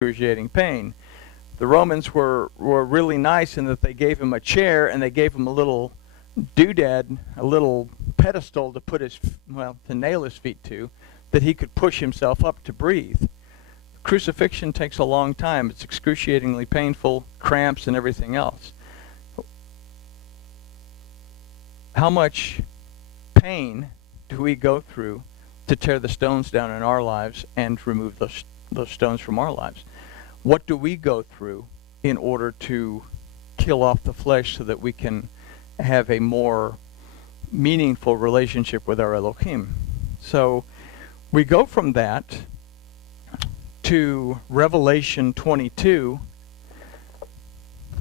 excruciating pain. The Romans were really nice in that they gave him a chair and they gave him a little doodad, a little pedestal to put to nail his feet to, that he could push himself up to breathe. Crucifixion takes a long time. It's excruciatingly painful, cramps and everything else. How much pain do we go through to tear the stones down in our lives and remove those stones from our lives? What do we go through in order to kill off the flesh so that we can have a more meaningful relationship with our Elohim? So we go from that to Revelation 22,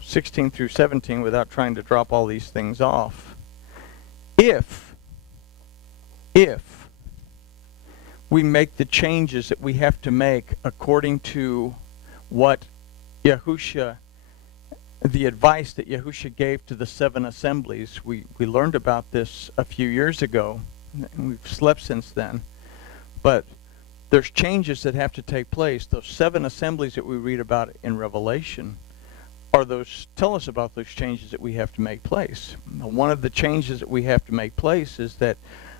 16 through 17, without trying to drop all these things off. If we make the changes that we have to make according to what Yahusha, the advice that Yahusha gave to the 7 assemblies, we learned about this a few years ago, and we've slept since then, but there's changes that have to take place. Those 7 assemblies that we read about in Revelation tell us about those changes that we have to make place. One of the changes that we have to make place is that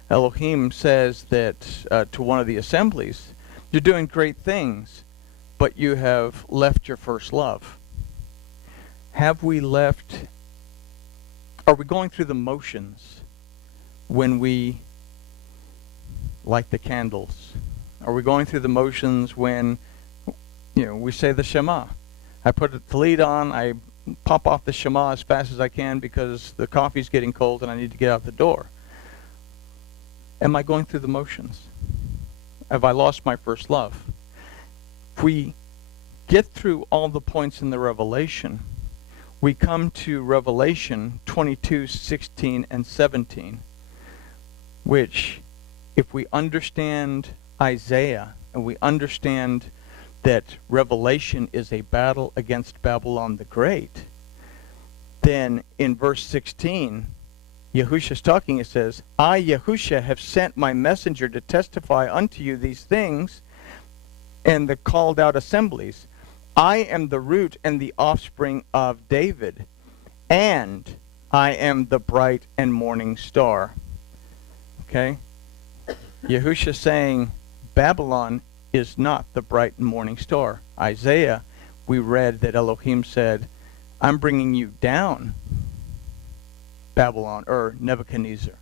Elohim says that to one of the assemblies, you're doing great things, but you have left your first love. Are we going through the motions when we light the candles? Are we going through the motions when, we say the Shema? I put the Tallit on, I pop off the Shema as fast as I can because the coffee's getting cold and I need to get out the door. Am I going through the motions? Have I lost my first love? If we get through all the points in the Revelation, we come to Revelation 22, 16, and 17, which, if we understand Isaiah and we understand that Revelation is a battle against Babylon the Great, then in verse 16, Yahusha's talking, it says, I, Yahusha, have sent my messenger to testify unto you these things and the called out assemblies. I am the root and the offspring of David, and I am the bright and morning star. Okay? Yahusha saying Babylon is not the bright and morning star. Isaiah, we read that Elohim said, I'm bringing you down, Babylon, or Nebuchadnezzar.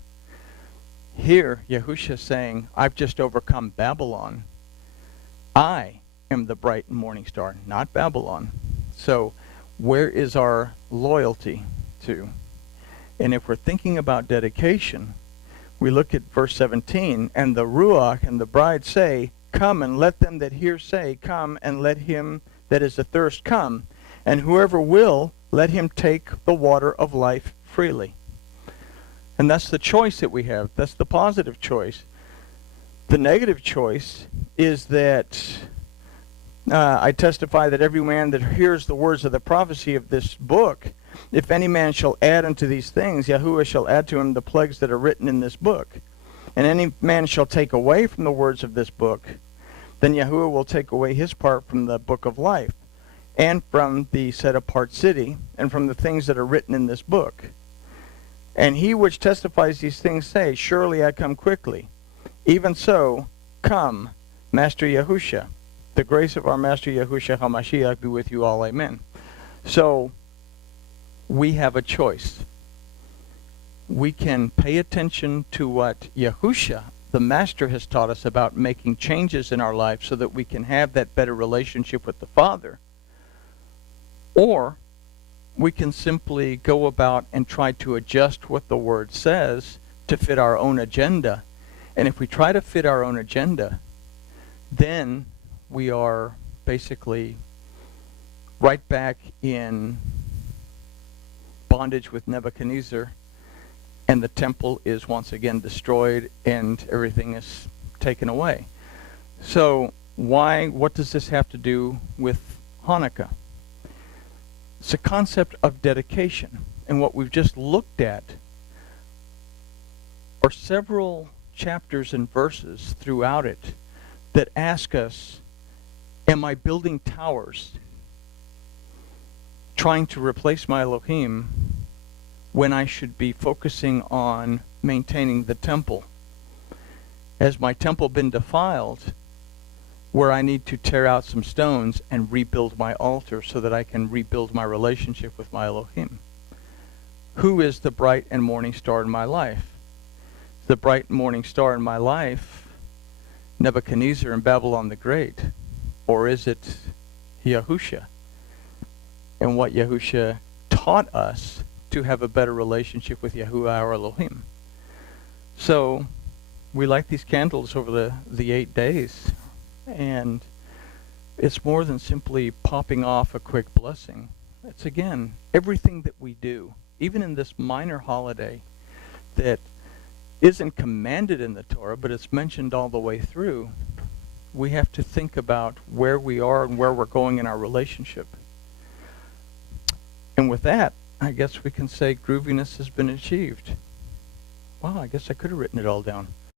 Here, Yahusha saying, I've just overcome Babylon. I am the bright and morning star, not Babylon. So, where is our loyalty to? And if we're thinking about dedication, we look at verse 17, and the Ruach and the bride say, come, and let them that hear say, come, and let him that is athirst come, and whoever will, let him take the water of life freely. And that's the choice that we have. That's the positive choice. The negative choice is that I testify that every man that hears the words of the prophecy of this book, if any man shall add unto these things, Yahuwah shall add to him the plagues that are written in this book. And any man shall take away from the words of this book, then Yahuwah will take away his part from the book of life, and from the set-apart city, and from the things that are written in this book. And he which testifies these things say, surely I come quickly. Even so, come, Master Yahusha. The grace of our Master Yahushua HaMashiach be with you all. Amen. So, we have a choice. We can pay attention to what Yahusha, the Master, has taught us about making changes in our life so that we can have that better relationship with the Father. Or we can simply go about and try to adjust what the Word says to fit our own agenda. And if we try to fit our own agenda, then we are basically right back in bondage with Nebuchadnezzar, and the temple is once again destroyed and everything is taken away. So what does this have to do with Hanukkah? It's a concept of dedication. And what we've just looked at are several chapters and verses throughout it that ask us, Am I building towers, trying to replace my Elohim, when I should be focusing on maintaining the temple? Has my temple been defiled, where I need to tear out some stones and rebuild my altar so that I can rebuild my relationship with my Elohim? Who is the bright and morning star in my life? The bright morning star in my life, Nebuchadnezzar and Babylon the Great? Or is it Yahusha? And what Yahusha taught us to have a better relationship with Yahuwah our Elohim. So we light these candles over the 8 days, and it's more than simply popping off a quick blessing. It's, again, everything that we do, even in this minor holiday that isn't commanded in the Torah, but it's mentioned all the way through. We have to think about where we are and where we're going in our relationship. And with that, I guess we can say grooviness has been achieved. Wow, I guess I could have written it all down.